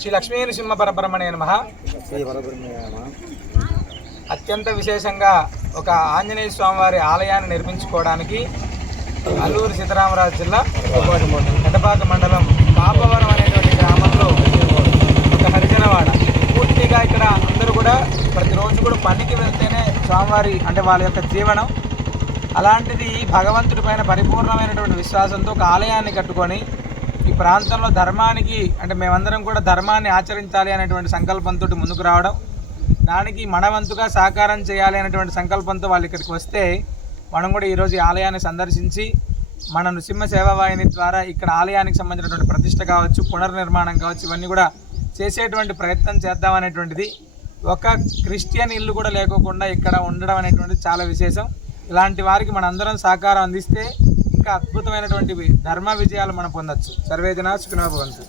శ్రీ లక్ష్మీ నృసింహ పరబ్రహ్మణే నమః. అత్యంత విశేషంగా ఒక ఆంజనేయ స్వామివారి ఆలయాన్ని నిర్మించుకోవడానికి అల్లూరు సీతారామరాజు జిల్లా ఎటపాక మండలం పాపవరం అనేటువంటి గ్రామంలో ఒక హరిజనవాడ. పూర్తిగా ఇక్కడ అందరూ కూడా ప్రతిరోజు కూడా పనికి వెళ్తేనే స్వామివారి అంటే వాళ్ళ యొక్క జీవనం. అలాంటిది భగవంతుడి పైన పరిపూర్ణమైనటువంటి విశ్వాసంతో ఒక ఆలయాన్ని కట్టుకొని ఈ ప్రాంతంలో ధర్మానికి అంటే మేమందరం కూడా ధర్మాన్ని ఆచరించాలి అనేటువంటి సంకల్పంతో ముందుకు రావడం, దానికి మనవంతుగా సహకారం చేయాలి అనేటువంటి సంకల్పంతో వాళ్ళు ఇక్కడికి వస్తే మనం కూడా ఈరోజు ఈ ఆలయాన్ని సందర్శించి మన నృసింహ సేవావాహిని ద్వారా ఇక్కడ ఆలయానికి సంబంధించినటువంటి ప్రతిష్ట కావచ్చు, పునర్నిర్మాణం కావచ్చు, ఇవన్నీ కూడా చేసేటువంటి ప్రయత్నం చేద్దామనేటువంటిది. ఒక క్రిస్టియన్ ఇల్లు కూడా లేకోకుండా ఇక్కడ ఉండడం అనేటువంటిది చాలా విశేషం. ఇలాంటి వారికి మనందరం సహకారం అందిస్తే ఇంకా అద్భుతమైనటువంటి ధర్మ విజయాలు మనం పొందొచ్చు. సర్వేజన సుఖినో భవంతు.